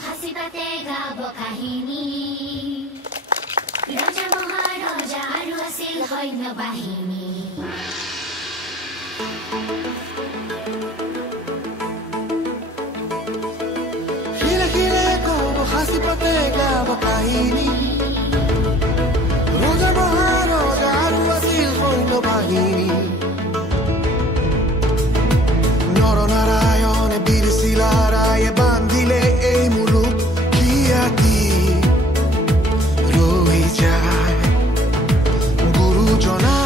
হাসি পাতে গাব কাহিনী ৰজা মহাৰজা আৰু আছিল সৈন্য বাহিনী খিলে খিলে গাব হাসি পাতে গাব কাহিনী ৰজা মহাৰজা আৰু আছিল সৈন্য বাহিনী নৰনাৰায়ণে বীৰ শিলাৰায়ে বান্ধিলে এই মুলুক কিয়াতি ৰৈ যায় গুৰুজনা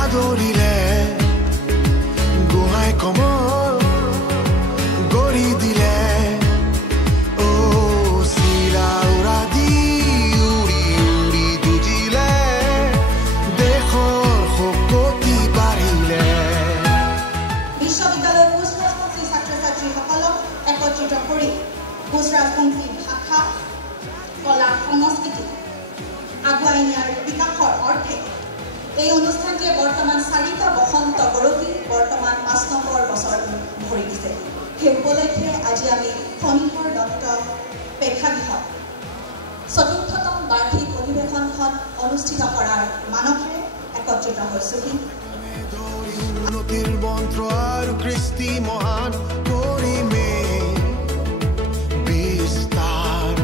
আদৰিলে গোহাঁই কমল গঢ়ি দিলে শিলা উৰা দি উৰি উৰি যুঁজিলে দেশৰ শক্তি বাঢ়িলে বিশ্ববিদ্যালয়ৰ কোচ-ৰাজবংশী ছাত্ৰ-ছাত্ৰীসকলক একত্ৰিত কৰি কোচ-ৰাজবংশী ভাষা কলা সংস্কৃতি আগুৱাই নিয়াৰ বিকাশৰ অৰ্থে এই অনুষ্ঠানটিয়ে বৰ্তমান 4টা বসন্ত গৰকি বৰ্তমান 5 নম্বৰ বছৰ ভৰি দিছে সেই উপলক্ষে আজি আমি সমীপৰ দত্ত প্ৰেক্ষাগৃহত 4ৰ্থতম বাৰ্ষিক অধিৱেশনখন অনুষ্ঠিত কৰাৰ মানসেৰে একত্ৰিত হৈছোহি উন্নতিৰ মন্ত্ৰ আৰু কৃষ্টি মহান কৰিমে বিস্তাৰ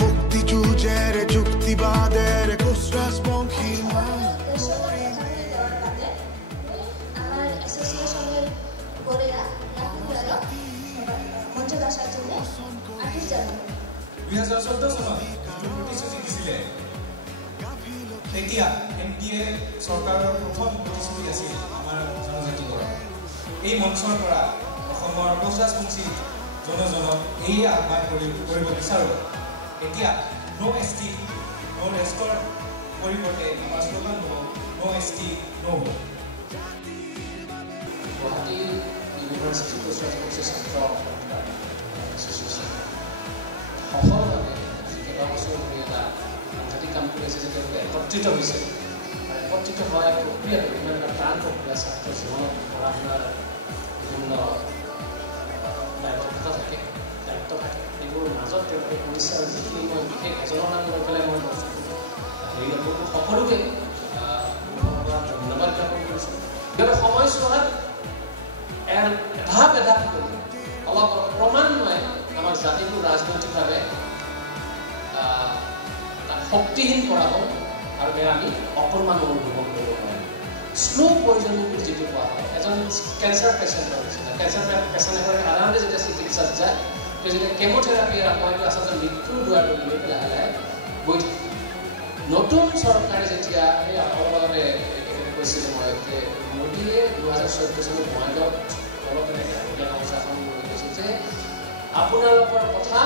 মুক্তি যুঁজেৰে যুক্তিবাদেৰে কোচ-ৰাজবংশীৰ মান আমাৰ অ্যাসোসিয়েশনেৰ গোৰেৰা মঞ্চ আসাৰ জন্য 28 জানুয়াৰি 2014 চনত প্ৰতিশ্ৰুতি দিছিলে তেতিয়া এনডিএ চৰকাৰৰ প্ৰথম প্ৰতিশ্ৰুতি আছিল আমাৰ জনজাতিকৰণ এই মঞ্চৰ পৰা অসমৰ কোচ-ৰাজবংশী জনজনক এই আহ্বান কৰিব বিচাৰোঁ এতিয়া নো এছটি নো ৰেষ্টৰ পৰিৱৰ্তে আমাৰ শ্লোগান হ'ব নো এছটি নো ভোট গুৱাহাটী ইউনিভাৰ্চিটি কোচ-ৰাজবংশী ছাত্ৰ এছ'চিয়েশ্যন সফলভাৱে কেইবাবছৰ ধৰি এটা সাংঘাতিক কাম কৰি আছে যে তেওঁলোকে একত্ৰিত হৈছে আৰু একত্ৰিত হোৱা এক প্ৰক্ৰিয়াটো ইমান এটা টান প্ৰক্ৰিয়া ছাত্ৰ জীৱনত পঢ়া শুনাৰ বিভিন্ন দায়বদ্ধতা থাকে দায়িত্ব থাকে এইবোৰ মাজত তেওঁলোকে কৰিছে আৰু যিখিনি মই বিশেষ এজনৰ নাম লৈ পেলাই মই সকলোকে ধন্যবাদ জ্ঞাপন কৰিছোঁ সিহঁতে সময়ছোৱাত এধাপ কৰি অলপ ক্ৰমান্বয়ে আমাৰ জাতিটো ৰাজনৈতিকভাৱে শক্তিহীন কৰা হ'ল আৰু আমি অকণমান অনুভৱ কৰিব পাৰিম শ্ল' পয়জনিং যিটো কোৱা হয় এজন কেঞ্চাৰ পেচেণ্টৰ নিচিনা কেঞ্চাৰ পেচেণ্ট এগৰাকী সাধাৰণতে যেতিয়া চিকিৎসাত যায় যেতিয়া কেম'থেৰাপিৰ সময়টো আচলতে মৃত্যুৰ দুৱাৰটো লৈ লাহে লাহে গৈ থাকে নতুন চৰকাৰে যেতিয়া এই অলপ আগতে কৈছিলে মই যে মোদীয়ে 2014 চনত বঙাইগাঁৱত অলপ তেনেকৈ গামোচা এখন লৈ কৈছিল যে আপোনালোকৰ কথা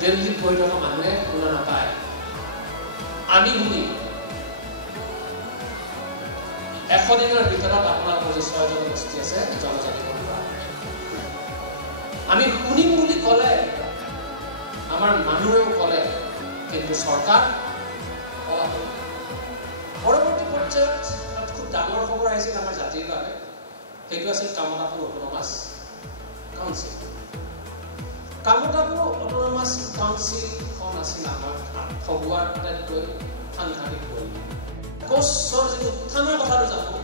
দিল্লীত বহি থকা মানুহে শুনা নাপায় আমি শুনিম 100 দিনৰ ভিতৰত আপোনালোকৰ যে 6 জনগোষ্ঠী আছে জনজাতিকৰণ কৰা আমি শুনিম বুলি ক'লে আমাৰ মানুহেও ক'লে কিন্তু চৰকাৰ পৰৱৰ্তী পৰ্যায়ত খুব ডাঙৰ খবৰ আহিছিল আমাৰ জাতিৰ বাবে সেইটো আছিল Kamatapur autonomous council Kamatapur autonomous কাউন্সিলখন আছিল আমাৰ আঠগোৱাৰ আটাইতকৈ সাংঘাতিক গ'ল কোচৰ যিটো উত্থানৰ কথাটো জানো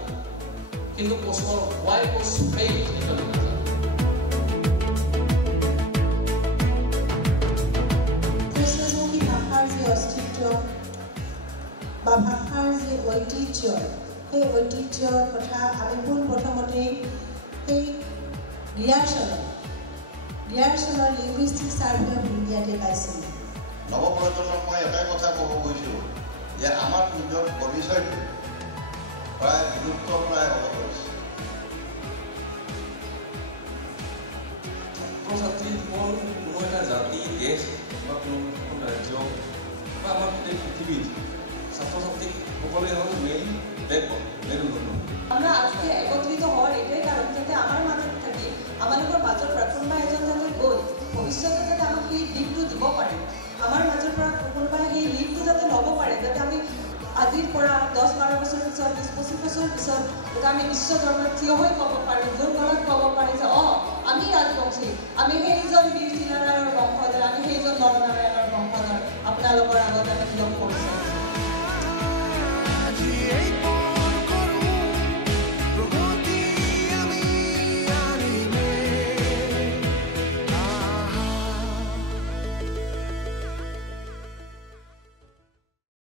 কিন্তু কোচৰ হোৱাই কোচ ফেইল সেইটো নাজানো বা ভাষাৰ যে ঐতিহ্য সেই ঐতিহ্যৰ কথা আমি পোনপ্ৰথমতেই সেই ডিয়াৰচনৰ লিংগুইষ্টিক ছাৰ্ভে অফ ইণ্ডিয়াতে পাইছিলোঁ নৱপ্ৰজন্মক মই এটাই কথা ক'ব গৈছোঁ যে আমাৰ নিজৰ পৰিচয়টো প্ৰায় বিলুপ্ত প্ৰায় হ'ব ধৰিছে ছাত্ৰ ছাত্ৰী হ'ল কোনো এটা জাতি দেশ বা কোনো ৰাজ্য বা আমাৰ গোটেই পৃথিৱীত ছাত্ৰ ছাত্ৰীসকলে হ'ল মেইন বেকবন মেৰুদণ্ড আমৰা আজকে একত্ৰিত হওয়াৰ এটাই কাৰণ যাতে আমাৰ মাঝে থাকি আমাদেৰ মাজত কোনোবা এজন যাতে গৈ ভৱিষ্যতে যাতে আমাক সেই লিডটো দিব পাৰে আমাৰ মাজৰ পৰা কোনোবাই সেই লিডটো যাতে ল'ব পাৰে যাতে আমি আজিৰ পৰা 10-12 বছৰ পিছত 20-25 বছৰ বছৰ পিছত যাতে আমি বিশ্ব দৰবাৰত থিয় হৈ ক'ব পাৰোঁ, জোৰ গলাত ক'ব পাৰি যে আমি ৰাজবংশী, আমি সেই নিজৰ